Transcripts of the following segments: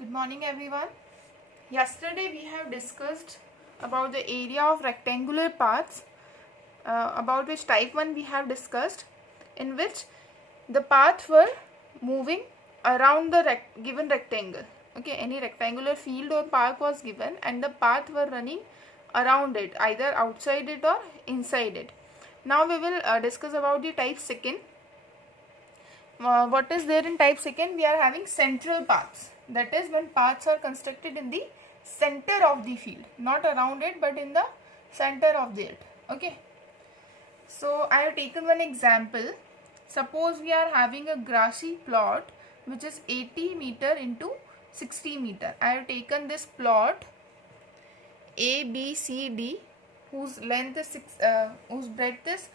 Good morning everyone. Yesterday we have discussed about the area of rectangular paths, about which type 1 we have discussed, in which the paths were moving around the given rectangle. Okay, any rectangular field or park was given and the path were running around it, either outside it or inside it. Now we will discuss about the type 2. What is there in type 2? We are having central paths. That is when paths are constructed in the center of the field, not around it but in the center of it. Okay. So I have taken one example. Suppose we are having a grassy plot which is 80 meter into 60 meter. I have taken this plot A, B, C, D, whose length is whose breadth is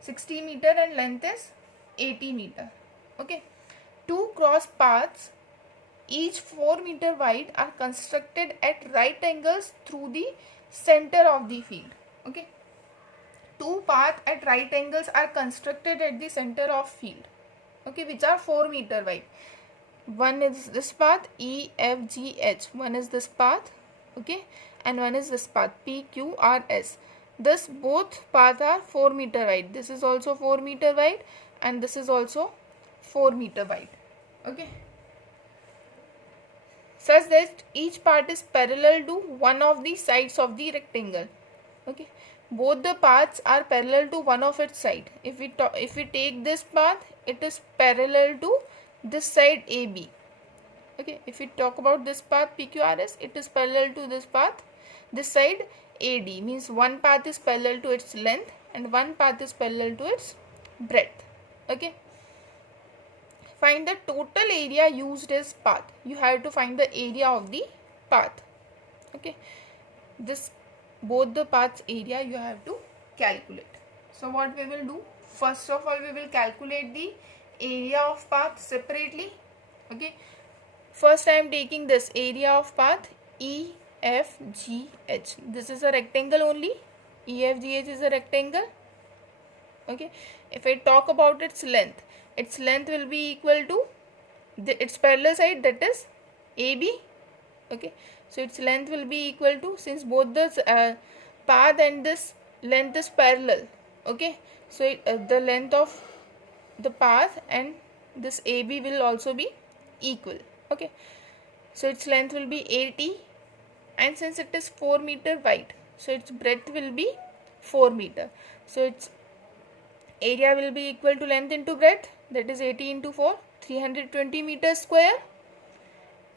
60 meter and length is 80 meter. Okay, two cross paths each 4 meter wide are constructed at right angles through the center of the field. Okay, two paths at right angles are constructed at the center of field, okay, which are 4 meter wide. One is this path E, F, G, H. One is this path, okay, and one is this path P, Q, R, S. Thus both paths are 4 meter wide. This is also 4 meter wide and this is also 4 meter wide. Okay, such that each part is parallel to one of the sides of the rectangle. Okay, both the paths are parallel to one of its side. If we take this path, it is parallel to this side AB. Okay, if we talk about this path PQRS, it is parallel to this path, this side AD, means one path is parallel to its length and one path is parallel to its breadth. Okay, find the total area used as path. You have to find the area of the path. Okay, this both the paths area you have to calculate. So what we will do, first of all we will calculate the area of path separately. Okay, first I am taking this area of path E, F, G, H. This is a rectangle only. E, F, G, H is a rectangle. Okay, if I talk about its length will be equal to its parallel side, that is AB. Okay, so its length will be equal to, since both the path and this length is parallel. Okay, so the length of the path and this AB will also be equal. Okay, so its length will be 80 and since it is 4 meter wide, so its breadth will be 4 meter. So its area will be equal to length into breadth, that is 80 into 4, 320 meters square.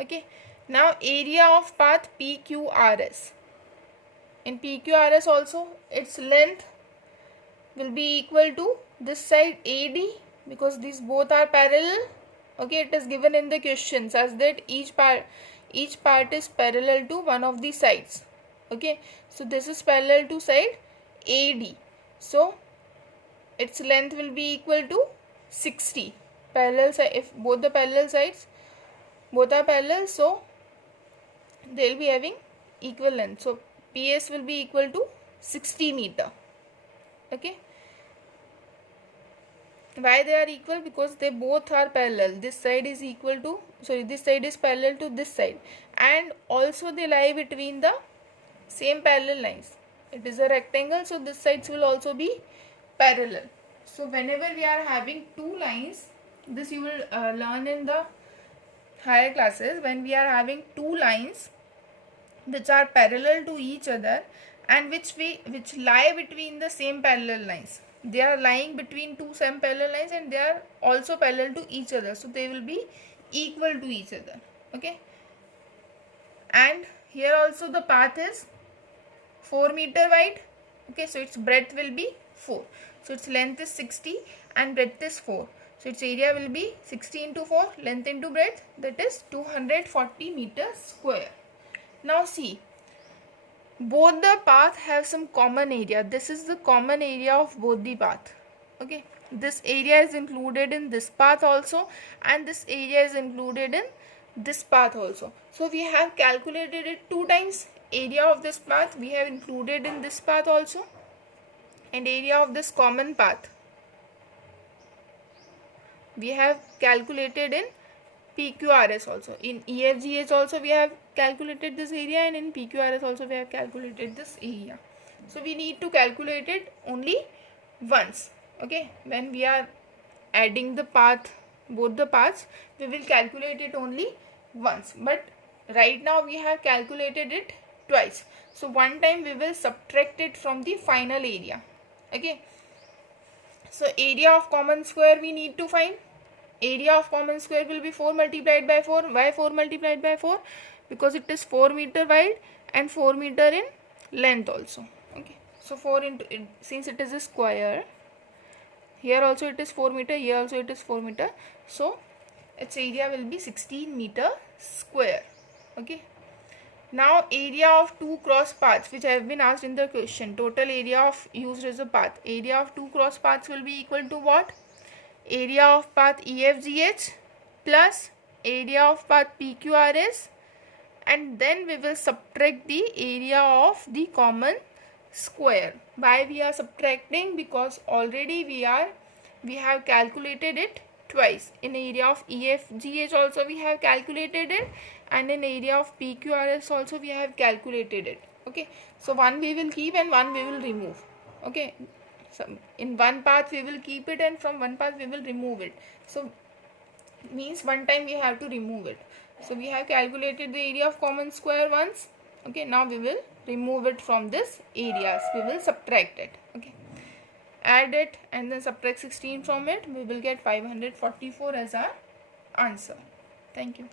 Okay, now area of path PQRS. In PQRS also its length will be equal to this side AD, because these both are parallel. Okay, it is given in the question as that each part is parallel to one of the sides. Okay, so this is parallel to side AD, so its length will be equal to 60. Parallel side, if both the parallel sides both are parallel, so they will be having equal length. So PS will be equal to 60 meter. Okay, why they are equal? Because they both are parallel. This side is equal to, sorry, this side is parallel to this side, and also they lie between the same parallel lines. It is a rectangle, so this sides will also be parallel. So whenever we are having two lines, this you will learn in the higher classes, when we are having two lines which are parallel to each other and which lie between the same parallel lines. They are lying between two same parallel lines and they are also parallel to each other, so they will be equal to each other. Okay, and here also the path is 4 meter wide. Okay, so its breadth will be 4, so its length is 60 and breadth is 4, so its area will be 60 into 4, length into breadth, that is 240 meters square. Now see, both the path have some common area. This is the common area of both the path. Okay, this area is included in this path also and this area is included in this path also. So we have calculated it 2 times. Area of this path we have included in this path also, and area of this common path we have calculated in PQRS also. In EFGH also we have calculated this area, and in PQRS also we have calculated this area. So we need to calculate it only once. Okay, when we are adding the path, both the paths, we will calculate it only once, but right now we have calculated it twice. So one time we will subtract it from the final area. Okay, so area of common square we need to find. Area of common square will be 4 multiplied by 4. Why 4 multiplied by 4? Because it is 4 meter wide and 4 meter in length also. Okay, so 4 into it, since it is a square, here also it is 4 meter, here also it is 4 meter, so its area will be 16 meter square. Okay, now area of two cross paths, which have been asked in the question, total area of used as a path. Area of two cross paths will be equal to what? Area of path EFGH plus area of path PQRS, and then we will subtract the area of the common square. Why we are subtracting? Because already we have calculated it twice. In area of EFGH also we have calculated it, and in area of PQRS also we have calculated it. Okay, so one we will keep and one we will remove. Okay, so in one path we will keep it, and from one path we will remove it. So means one time we have to remove it. So we have calculated the area of common square once. Okay, now we will remove it from this areas. We will subtract it. Okay, add it and then subtract 16 from it. We will get 544 as our answer. Thank you.